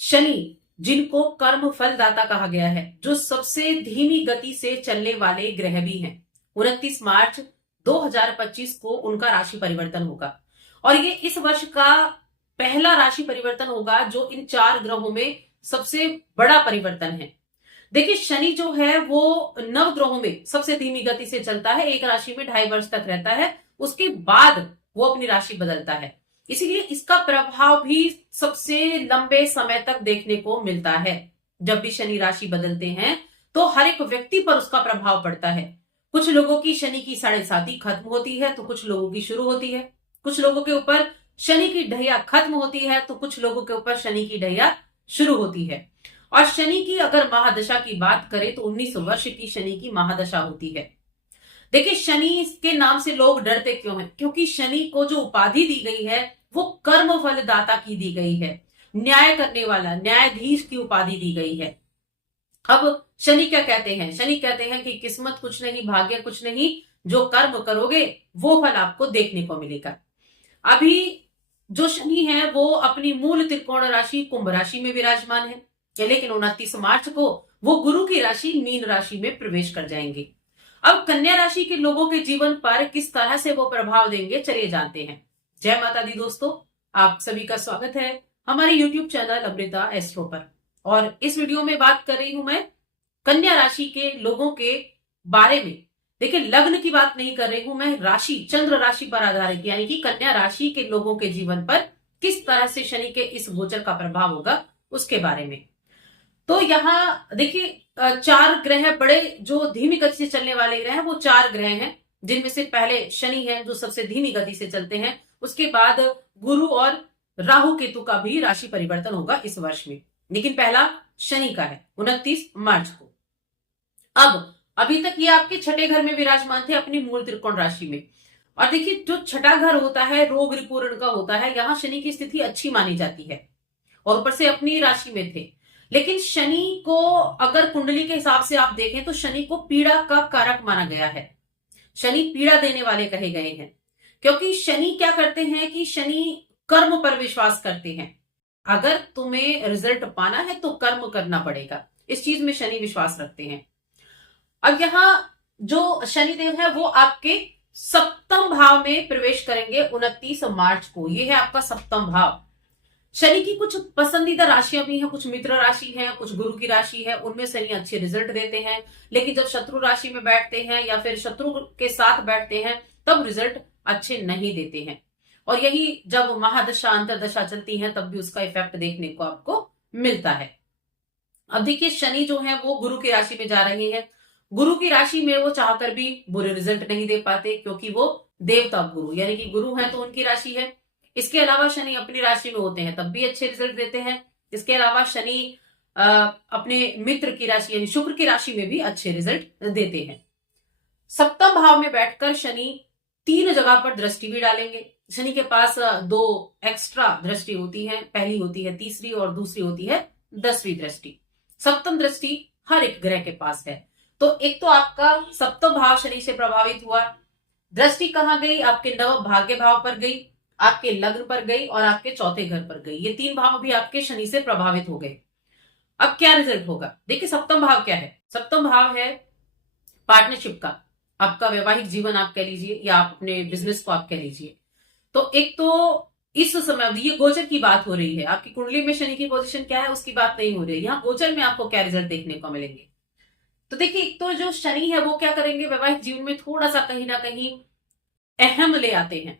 शनि, जिनको कर्म फलदाता कहा गया है, जो सबसे धीमी गति से चलने वाले ग्रह भी हैं, 29 मार्च 2025 को उनका राशि परिवर्तन होगा। और ये इस वर्ष का पहला राशि परिवर्तन होगा जो इन चार ग्रहों में सबसे बड़ा परिवर्तन है। देखिए, शनि जो है वो नव ग्रहों में सबसे धीमी गति से चलता है, एक राशि में 2.5 वर्ष तक रहता है, उसके बाद वो अपनी राशि बदलता है। इसीलिए इसका प्रभाव भी सबसे लंबे समय तक देखने को मिलता है। जब भी शनि राशि बदलते हैं तो हर एक व्यक्ति पर उसका प्रभाव पड़ता है। कुछ लोगों की शनि की 7.5 खत्म होती है तो कुछ लोगों की शुरू होती है। कुछ लोगों के ऊपर शनि की ढैया खत्म होती है तो कुछ लोगों के ऊपर शनि की ढैया शुरू होती है। और शनि की अगर महादशा की बात करें तो 19 वर्ष की शनि की महादशा होती है। देखिए, शनि के नाम से लोग डरते क्यों हैं? क्योंकि शनि को जो उपाधि दी गई है वो कर्म फलदाता की दी गई है, न्याय करने वाला, न्यायाधीश की उपाधि दी गई है। अब शनि क्या कहते हैं? शनि कहते हैं कि किस्मत कुछ नहीं, भाग्य कुछ नहीं, जो कर्म करोगे वो फल आपको देखने को मिलेगा। अभी जो शनि है वो अपनी मूल त्रिकोण राशि कुंभ राशि में विराजमान है, लेकिन 29 मार्च को वो गुरु की राशि मीन राशि में प्रवेश कर जाएंगे। अब कन्या राशि के लोगों के जीवन पर किस तरह से वो प्रभाव देंगे, चलिए जानते हैं। जय माता दी दोस्तों, आप सभी का स्वागत है हमारे YouTube चैनल अमृता एस्ट्रो पर। और इस वीडियो में बात कर रही हूं मैं कन्या राशि के लोगों के बारे में। देखिए, लग्न की बात नहीं कर रही हूं मैं, राशि, चंद्र राशि पर आधारित, यानी कि कन्या राशि के लोगों के जीवन पर किस तरह से शनि के इस गोचर का प्रभाव होगा उसके बारे में। तो यहाँ देखिए, चार ग्रह बड़े जो धीमी गति से चलने वाले ग्रह हैं, वो चार ग्रह हैं, जिनमें से पहले शनि है जो सबसे धीमी गति से चलते हैं। उसके बाद गुरु और राहु केतु का भी राशि परिवर्तन होगा इस वर्ष में, लेकिन पहला शनि का है 29 मार्च को। अब अभी तक ये आपके छठे घर में विराजमान थे अपनी मूल त्रिकोण राशि में। और देखिए, जो छठा घर होता है रोग रिपूर्ण का होता है, यहां शनि की स्थिति अच्छी मानी जाती है और ऊपर से अपनी राशि में थे। लेकिन शनि को अगर कुंडली के हिसाब से आप देखें तो शनि को पीड़ा का कारक माना गया है। शनि पीड़ा देने वाले कहे गए हैं, क्योंकि शनि क्या करते हैं कि शनि कर्म पर विश्वास करते हैं। अगर तुम्हें रिजल्ट पाना है तो कर्म करना पड़ेगा, इस चीज में शनि विश्वास रखते हैं। अब यहाँ जो शनिदेव है वो आपके सप्तम भाव में प्रवेश करेंगे 29 मार्च को। ये है आपका सप्तम भाव। शनि की कुछ पसंदीदा राशियां भी हैं, कुछ मित्र राशि है, कुछ गुरु की राशि है, उनमें शनि अच्छे रिजल्ट देते हैं। लेकिन जब शत्रु राशि में बैठते हैं या फिर शत्रु के साथ बैठते हैं तब रिजल्ट अच्छे नहीं देते हैं। और यही जब महादशा अंतरदशा चलती है तब भी उसका इफेक्ट देखने को आपको मिलता है। अब देखिए, शनि जो है वो गुरु की राशि में जा रहे हैं। गुरु की राशि में वो चाहकर भी बुरे रिजल्ट नहीं दे पाते, क्योंकि वो देवता गुरु, यानी कि गुरु है तो उनकी राशि है। इसके अलावा शनि अपनी राशि में होते हैं तब भी अच्छे रिजल्ट देते हैं। इसके अलावा शनि अपने मित्र की राशि यानी शुक्र की राशि में भी अच्छे रिजल्ट देते हैं। सप्तम भाव में बैठकर शनि 3 जगह पर दृष्टि भी डालेंगे। शनि के पास 2 एक्स्ट्रा दृष्टि होती है, पहली होती है तीसरी और दूसरी होती है 10वीं दृष्टि। सप्तम दृष्टि हर एक ग्रह के पास है। तो एक तो आपका सप्तम भाव शनि से प्रभावित हुआ, दृष्टि कहां गई? आपके नव भाग्य भाव पर गई, आपके लग्न पर गई और आपके चौथे घर पर गई। ये 3 भाव भी आपके शनि से प्रभावित हो गए। अब क्या रिजल्ट होगा? देखिए, सप्तम भाव क्या है? सप्तम भाव है पार्टनरशिप का, आपका वैवाहिक जीवन आप कह लीजिए या आप अपने बिजनेस को आप कह लीजिए। तो एक तो इस समय ये गोचर की बात हो रही है, आपकी कुंडली में शनि की पोजीशन क्या है उसकी बात नहीं हो रही है, यहाँ गोचर में आपको क्या रिजल्ट देखने को मिलेंगे। तो देखिए, एक तो जो शनि है वो क्या करेंगे, वैवाहिक जीवन में थोड़ा सा कहीं ना कहीं अहम ले आते हैं।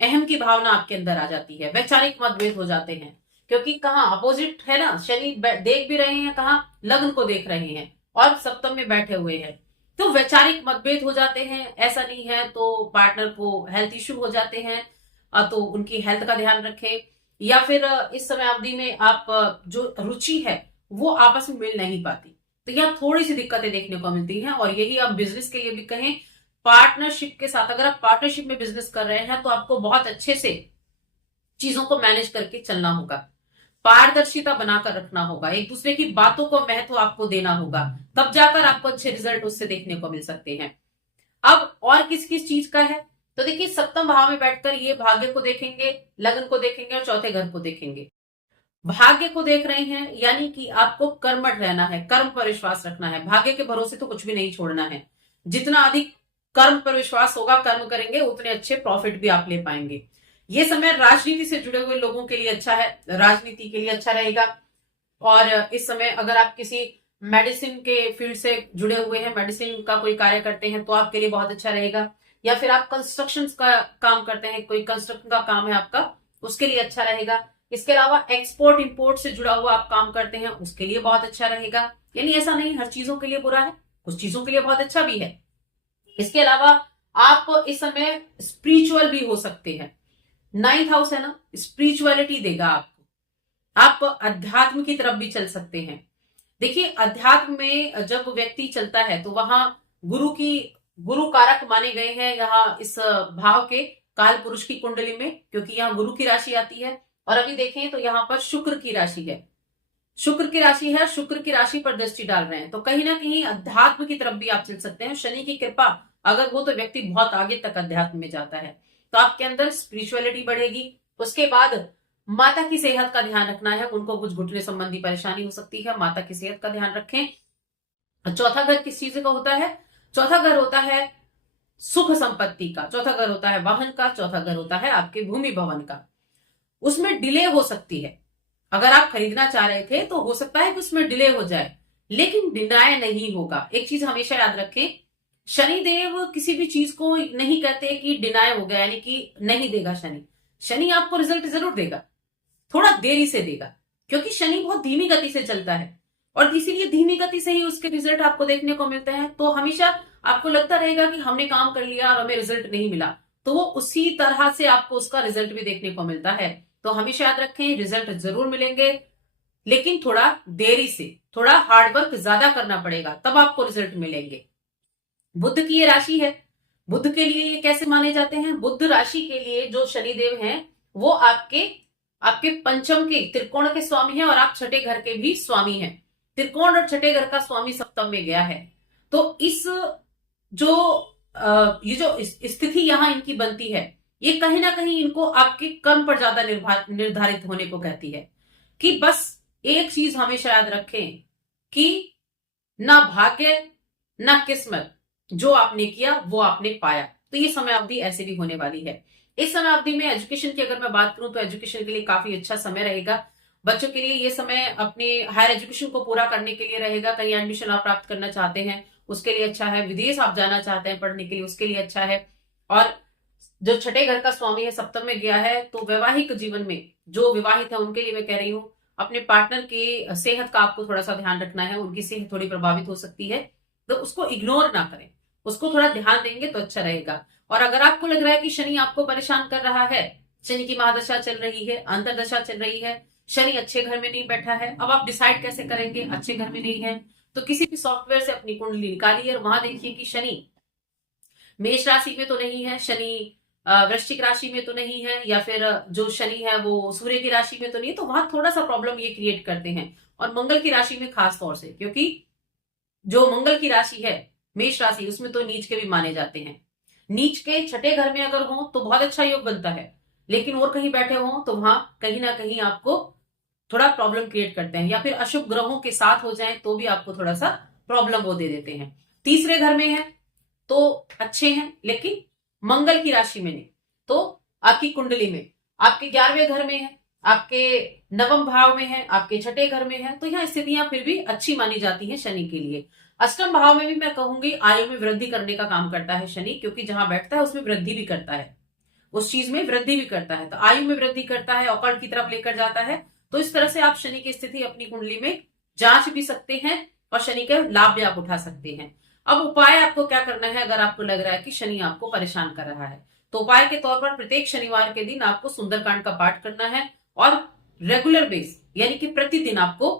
अहम की भावना आपके अंदर आ जाती है, वैचारिक मतभेद हो जाते हैं, क्योंकि कहाँ अपोजिट है ना, शनि देख भी रहे हैं, कहाँ लग्न को देख रहे हैं और सप्तम में बैठे हुए हैं। तो वैचारिक मतभेद हो जाते हैं। ऐसा नहीं है तो पार्टनर को हेल्थ इश्यू हो जाते हैं, तो उनकी हेल्थ का ध्यान रखें। या फिर इस समय अवधि में आप जो रुचि है वो आपस में मिल नहीं पाती, तो यह थोड़ी सी दिक्कतें देखने को मिलती हैं। और यही आप बिजनेस के लिए भी कहें, पार्टनरशिप के साथ अगर आप पार्टनरशिप में बिजनेस कर रहे हैं तो आपको बहुत अच्छे से चीजों को मैनेज करके चलना होगा, पारदर्शिता बनाकर रखना होगा, एक दूसरे की बातों को महत्व आपको देना होगा, तब जाकर आपको अच्छे रिजल्ट उससे देखने को मिल सकते हैं। अब और किस किस चीज का है? तो देखिए, सप्तम भाव में बैठकर ये भाग्य को देखेंगे, लग्न को देखेंगे और चौथे घर को देखेंगे। भाग्य को देख रहे हैं, यानी कि आपको कर्मठ रहना है, कर्म पर विश्वास रखना है। भाग्य के भरोसे तो कुछ भी नहीं छोड़ना है। जितना अधिक कर्म पर विश्वास होगा, कर्म करेंगे, उतने अच्छे प्रॉफिट भी आप ले पाएंगे। ये समय राजनीति से जुड़े हुए लोगों के लिए अच्छा है, राजनीति के लिए अच्छा रहेगा। और इस समय अगर आप किसी मेडिसिन के फील्ड से जुड़े हुए हैं, मेडिसिन का कोई कार्य करते हैं, तो आपके लिए बहुत अच्छा रहेगा। या फिर आप कंस्ट्रक्शन का काम करते हैं, कोई कंस्ट्रक्शन का काम है आपका, उसके लिए अच्छा रहेगा। इसके अलावा एक्सपोर्ट इंपोर्ट से जुड़ा हुआ आप काम करते हैं, उसके लिए बहुत अच्छा रहेगा। यानी ऐसा नहीं हर चीजों के लिए बुरा है, कुछ चीजों के लिए बहुत अच्छा भी है। इसके अलावा आप इस समय स्पिरिचुअल भी हो सकते हैं। 9th हाउस है ना, स्पिरिचुअलिटी देगा आपको, आप अध्यात्म की तरफ भी चल सकते हैं। देखिए, अध्यात्म में जब व्यक्ति चलता है तो वहां गुरु कारक माने गए हैं यहाँ इस भाव के, काल पुरुष की कुंडली में, क्योंकि यहाँ गुरु की राशि आती है। और अभी देखें तो यहाँ पर शुक्र की राशि है, शुक्र की राशि है, शुक्र की राशि पर दृष्टि डाल रहे हैं, तो कहीं ना कहीं अध्यात्म की तरफ भी आप चल सकते हैं। शनि की कृपा अगर हो तो व्यक्ति बहुत आगे तक अध्यात्म में जाता है, तो आपके अंदर स्पिरिचुअलिटी बढ़ेगी। उसके बाद माता की सेहत का ध्यान रखना है, उनको कुछ घुटने संबंधी परेशानी हो सकती है, माता की सेहत का ध्यान रखें। चौथा घर किस चीज का होता है? चौथा घर होता है सुख संपत्ति का, चौथा घर होता है वाहन का, चौथा घर होता है आपके भूमि भवन का। उसमें डिले हो सकती है, अगर आप खरीदना चाह रहे थे तो हो सकता है कि उसमें डिले हो जाए, लेकिन डिनाय नहीं होगा। एक चीज हमेशा याद रखें, शनिदेव किसी भी चीज को नहीं कहते कि डिनाय हो गया, यानी कि नहीं देगा शनि। शनि आपको रिजल्ट जरूर देगा, थोड़ा देरी से देगा, क्योंकि शनि बहुत धीमी गति से चलता है और इसीलिए धीमी गति से ही उसके रिजल्ट आपको देखने को मिलते हैं। तो हमेशा आपको लगता रहेगा कि हमने काम कर लिया और हमें रिजल्ट नहीं मिला, तो वो उसी तरह से आपको उसका रिजल्ट भी देखने को मिलता है। तो हमेशा याद रखें, रिजल्ट जरूर मिलेंगे, लेकिन थोड़ा देरी से, थोड़ा हार्डवर्क ज्यादा करना पड़ेगा, तब आपको रिजल्ट मिलेंगे। बुध की ये राशि है, बुध के लिए ये कैसे माने जाते हैं? बुध राशि के लिए जो शनिदेव हैं वो आपके आपके पंचम के त्रिकोण के स्वामी हैं और आप छठे घर के भी स्वामी हैं। त्रिकोण और छठे घर का स्वामी सप्तम में गया है, तो इस जो ये जो स्थिति यहां इनकी बनती है, ये कहीं ना कहीं इनको आपके कर्म पर ज्यादा निर्धारित होने को कहती है। कि बस एक चीज हमेशा याद रखें कि ना भाग्य ना किस्मत, जो आपने किया वो आपने पाया। तो ये समय अवधि ऐसे भी होने वाली है। इस समय अवधि में एजुकेशन की अगर मैं बात करूं तो एजुकेशन के लिए काफी अच्छा समय रहेगा। बच्चों के लिए ये समय अपने हायर एजुकेशन को पूरा करने के लिए रहेगा। कहीं एडमिशन आप प्राप्त करना चाहते हैं उसके लिए अच्छा है, विदेश आप जाना चाहते हैं पढ़ने के लिए उसके लिए अच्छा है। और जो छठे घर का स्वामी है सप्तम में गया है, तो वैवाहिक जीवन में जो विवाहित है उनके लिए मैं कह रही हूँ, अपने पार्टनर की सेहत का आपको थोड़ा सा ध्यान रखना है। उनकी सेहत थोड़ी प्रभावित हो सकती है, तो उसको इग्नोर ना करें, उसको थोड़ा ध्यान देंगे तो अच्छा रहेगा। और अगर आपको लग रहा है कि शनि आपको परेशान कर रहा है, शनि की महादशा चल रही है, अंतरदशा चल रही है, शनि अच्छे घर में नहीं बैठा है, अब आप डिसाइड कैसे करेंगे? अच्छे घर में नहीं है तो किसी भी सॉफ्टवेयर से अपनी कुंडली निकालिए और वहां देखिए कि शनि मेष राशि में तो नहीं है, शनि वृश्चिक राशि में तो नहीं है, या फिर जो शनि है वो सूर्य की राशि में तो नहीं है, तो वहां थोड़ा सा प्रॉब्लम ये क्रिएट करते हैं। और मंगल की राशि में खास तौर से, क्योंकि जो मंगल की राशि है मेष राशि, उसमें तो नीच के भी माने जाते हैं। नीच के छठे घर में अगर हो तो बहुत अच्छा योग बनता है, लेकिन और कहीं बैठे हो तो वहां कहीं ना कहीं आपको थोड़ा प्रॉब्लम क्रिएट करते हैं, या फिर अशुभ ग्रहों के साथ हो जाएं तो भी आपको थोड़ा सा प्रॉब्लम वो दे देते हैं। तीसरे घर में है तो अच्छे हैं, लेकिन मंगल की राशि में नहीं। तो आपकी कुंडली में आपके 11वें घर में है, आपके नवम भाव में है, आपके छठे घर में है, तो यहाँ स्थितियां फिर भी अच्छी मानी जाती हैं शनि के लिए। अष्टम भाव में भी मैं कहूंगी आयु में वृद्धि करने का काम करता है शनि, क्योंकि जहां बैठता है उसमें वृद्धि भी करता है, उस चीज में वृद्धि भी करता है, तो आयु में वृद्धि करता है, ऑकल्ट की तरफ लेकर जाता है। तो इस तरह से आप शनि की स्थिति अपनी कुंडली में जांच भी सकते हैं और शनि के लाभ भी आप उठा सकते हैं। अब उपाय आपको क्या करना है? अगर आपको लग रहा है कि शनि आपको परेशान कर रहा है, तो उपाय के तौर पर प्रत्येक शनिवार के दिन आपको सुंदरकांड का पाठ करना है और रेगुलर बेस यानी कि प्रतिदिन आपको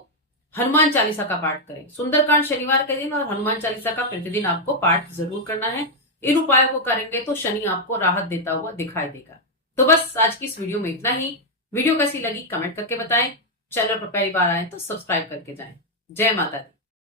हनुमान चालीसा का पाठ करें। सुंदरकांड शनिवार के दिन और हनुमान चालीसा का प्रतिदिन आपको पाठ जरूर करना है। इन उपायों को करेंगे तो शनि आपको राहत देता हुआ दिखाई देगा। तो बस आज की इस वीडियो में इतना ही। वीडियो कैसी लगी कमेंट करके बताएं। चैनल पर पहली बार आए तो सब्सक्राइब करके जाएं। जय माता दी।